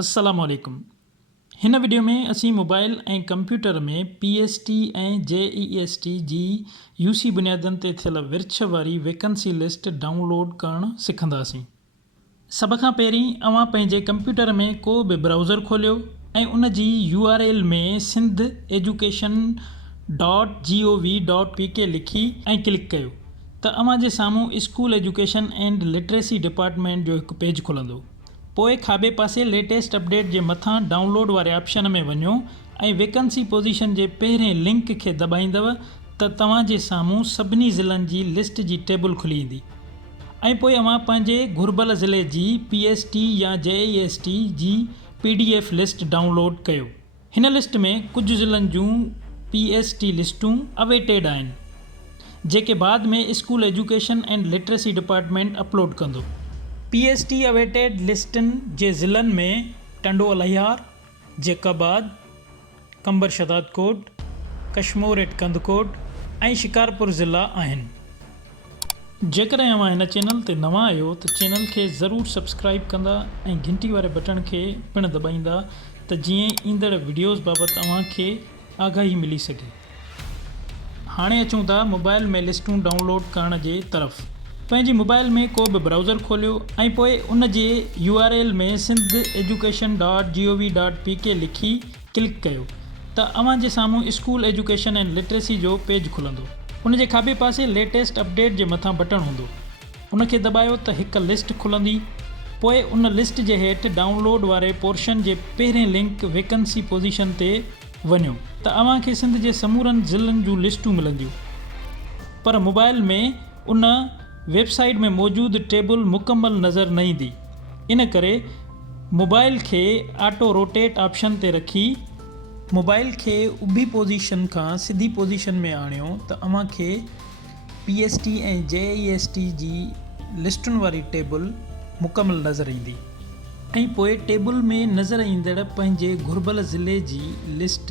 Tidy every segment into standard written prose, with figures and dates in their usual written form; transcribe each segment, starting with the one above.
अस्सलामुअलैकुम। हिन वीडियो में असी मोबाइल ऐं कंप्यूटर में PST ऐं JEST जी UC बुनियादनि ते थियल विर्छ वारी वैकेंसी लिस्ट डाउनलोड करणु सिखंदासीं। सभ खां पहिरीं अवां पंहिंजे कंप्यूटर में को बि ब्राउज़र खोलियो ऐं उन जी URL में sindheducation.gov.pk लिखी ऐं क्लिक कयो त अवां जे साम्हूं school education and literacy department जो हिकु पेज खुलंदो। पोइ खाॿे पासे लेटेस्ट अपडेट जे मथां डाउनलोड वारे ऑप्शन में वञो ऐं वैकेंसी पोजीशन जे पहिरें लिंक खे दॿाईंदव त तव्हां जे साम्हूं सभिनी ज़िलनि जी लिस्ट जी टेबल खुली ईंदी ऐं पोइ अवां पंहिंजे घुर्बल ज़िले जी PST या JEST जी PDF लिस्ट डाउनलोड कयो। हिन लिस्ट में कुझु ज़िलनि जूं PST लिस्टूं अवेटेड आहिनि जेके बाद में school education and literacy department upload कंदो। PST अवेटेड लिस्टनि जे ज़िलनि में टंडो अलियार, जैकाबाद, कंबर शदाद कोट, कशमोर एट कंदकोट ऐं शिकारपुर ज़िला आहिनि। जेकॾहिं अवां हिन चैनल ते नवां आहियो त चैनल खे ज़रूरु सब्सक्राइब कंदा ऐं घंटी वारे बटन खे पिणु दॿाईंदा त जीअं ईंदड़ वीडियोज़ बाबति अव्हांखे आगाही मिली सघे। हाणे अचूं था मोबाइल में लिस्टूं डाउनलोड करण जे तरफ़। पंहिंजी मोबाइल में को बि ब्राउज़र खोलियो ऐं पोइ उन जे URL में sindheducation.gov.pk लिखी क्लिक कयो त अव्हां जे साम्हूं स्कूल एजुकेशन एंड लिटरेसी जो पेज खुलंदो। उन जे खाॿे पासे लेटेस्ट अपडेट जे मथां बटन हूंदो, उन खे दॿायो त हिकु लिस्ट खुलंदी। पोइ उन लिस्ट जे हेठि डाउनलोड वारे पोर्शन जे पहिरें लिंक वैकेंसी पोजीशन ते वञो त अव्हांखे सिंध जे समूरनि ज़िलनि जूं लिस्टूं मिलंदियूं, पर मोबाइल में उन वेबसाइट में मौजूदु टेबल मुकमल नज़र न ईंदी। इन करे मोबाइल खे ऑटो रोटेट ऑप्शन ते रखी मोबाइल खे उभी पोजीशन खां सिधी पोजीशन में आणियो त अव्हांखे PST ऐं JEST जी लिस्टुनि वारी टेबल मुकमल नज़र ईंदी ऐं पोइ टेबल में नज़र ईंदड़ पंहिंजे घुर्बल ज़िले जी लिस्ट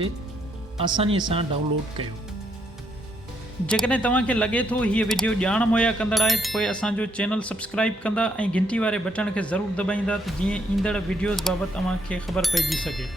आसानीअ सां डाउनलोड कयो। जेकॾहिं तव्हांखे लॻे थो हीअ वीडियो ॼाण मुहैया कंदड़ आहे त पोइ असांजो चैनल सब्सक्राइब कंदा ऐं घंटी वारे बटन खे ज़रूरु दॿाईंदा त जीअं ईंदड़ वीडियोज़ बाबति अव्हांखे ख़बर पइजी सघे।